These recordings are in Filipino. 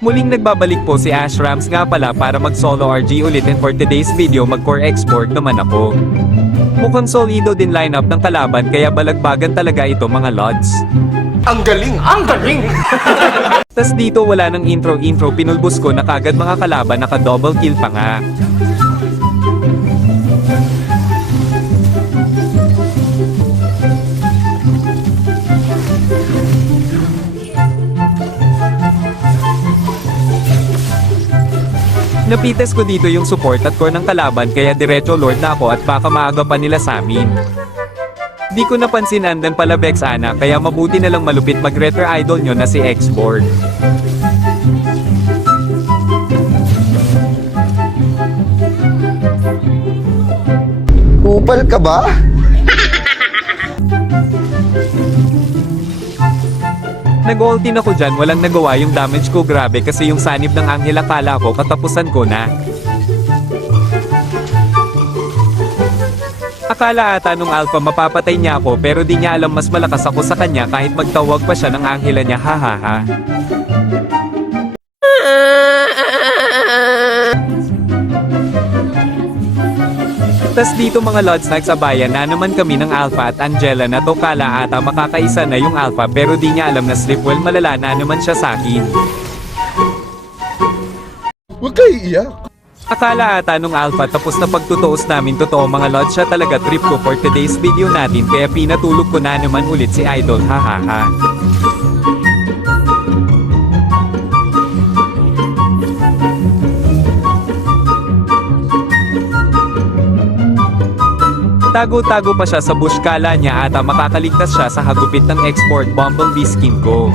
Muling nagbabalik po si Ash Rams nga pala para mag-solo RG ulit, and for today's video mag-core export naman ako. Mukhang solido din lineup ng kalaban kaya balagbagan talaga ito mga lods. Ang galing! Ang galing! Tas dito wala nang intro pinulbos ko na kagad mga kalaban, naka double kill pa nga. Napites ko dito yung support at core ng kalaban kaya diretso lord na ako at baka maaga pa nila sa amin. Di ko napansin andan pala Vex Ana kaya mabuti na lang malupit mag-retro idol nyo na si Xboard. Kupal ka ba? Nag-ulti na ko dyan, walang nagawa yung damage ko, grabe kasi yung sanib ng anghel akala ko katapusan ko na. Akala ata nung alpha mapapatay niya ako pero di niya alam mas malakas ako sa kanya kahit magtawag pa siya ng anghela niya, hahaha. Tas dito mga lods, nagsabayan na naman kami ng Alpha at Angela na to, kala ata makakaisa na yung Alpha pero di niya alam na sleepwell malala na naman siya sa akin. Huwag kayo iiyak. Akala ata nung Alpha tapos na pagtutuos namin, totoo mga lods, siya talaga trip ko for today's video natin kaya pinatulog ko na naman ulit si Idol, hahaha. Tago-tago pa siya sa bush, kala niya ata makakaligtas siya sa hagupit ng export bumblebee skin ko.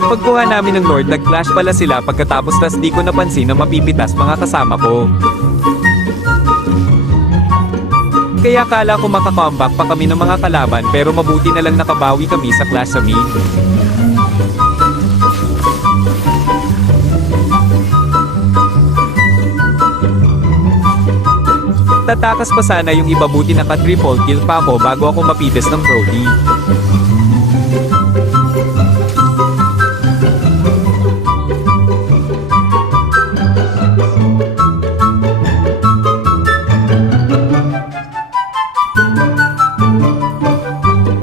Pagkuha namin ng Lord, nag-clash pala sila pagkatapos, tas di ko napansin na mapipitas mga kasama ko. Kaya kala ko makakomeback pa kami ng mga kalaban pero mabuti na lang nakabawi kami sa clash sa mid. Tatakas pa sana yung iba, buti naka triple kill pa ako bago ako mapites ng Brody.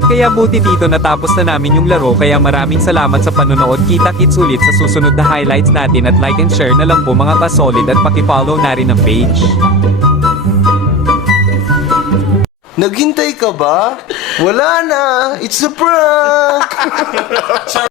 Kaya buti dito natapos na namin yung laro, kaya maraming salamat sa panonood. Kita-kits ulit sa susunod na highlights natin at like and share na lang po mga kasolid at paki-follow na rin ang page. Naghintay ka ba? Wala na! It's a prank!